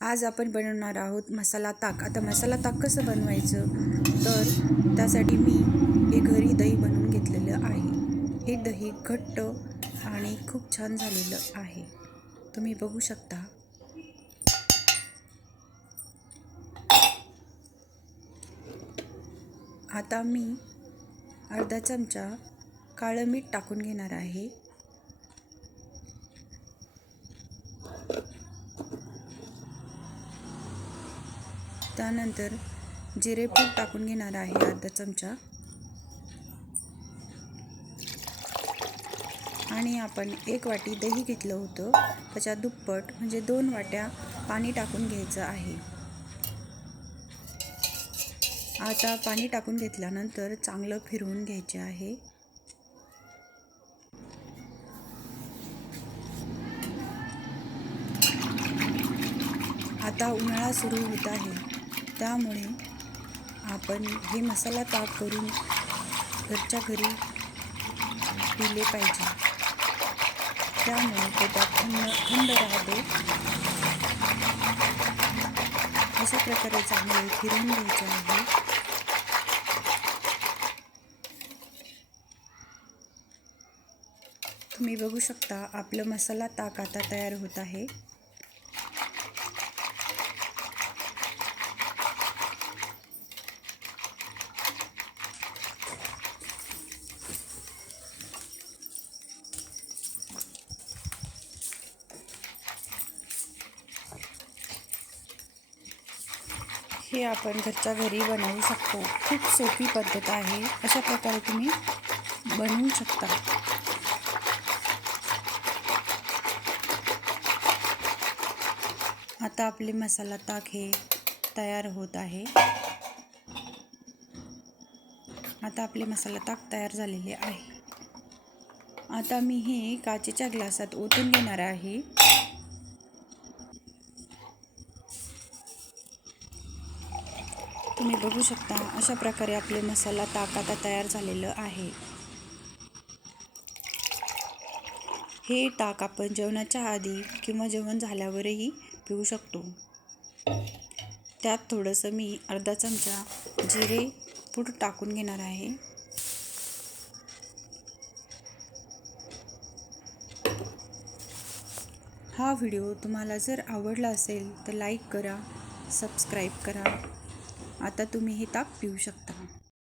आज आपण बनवणार आहोत मसाला ताक. आता मसाला ताक कसं बनवायचं? तर त्यासाठी मी हे घरी दही बनवून घेतलेलं आहे. हे दही घट्ट आणि खूप छान झालेलं आहे. तुम्ही बघू शकता. आता मी अर्धा चमचा काळं मीठ टाकून घेणार आहे. त्यानंतर जिरेपूड टाकून घेणार आहे अर्धा चमचा. आणि आपण एक वाटी दही घेतलं होतं. त्याच्या दुप्पट म्हणजे दोन वाट्या पाणी टाकून घ्यायचं आहे. आता पाणी टाकून घेतल्यानंतर चांगलं फिरवून घ्यायचे आहे. आता उन्हाळा सुरू होत आहे. त्यामुळे आपण हे मसाला ताक करून घरच्या घरी पिले पाहिजे. त्यामुळे पोटात थंड थंड राहते. अशा प्रकारे चांगले फिरून घ्यायचे आहे. तुम्ही बघू शकता आपलं मसाला ताक आता तयार होत आहे. हे आपण घरच्या घरी बनवू शकतो. खूप सोपी पद्धत आहे. अशा प्रकारे तुम्ही बनवू शकता. आता आपले मसाला ताक हे तयार होत आहे. आता आपले मसाला ताक तयार झालेले आहे. आता मी हे काचेच्या ग्लासात ओतून घेणार आहे. तुम्ही बघू शकता अशा प्रकारे आपले मसाला ताक आता तयार झालेलं आहे. हे ताक आपण जेवणाच्या आधी किंवा जेवण झाल्यावरही पिऊ शकतो. त्यात थोडंसं मी अर्धा चमचा जिरे पूड टाकून घेणार आहे. हा व्हिडिओ तुम्हाला जर आवडला असेल तर लाईक करा सबस्क्राईब करा आता तुम्ही हे ताक पिऊ शकता.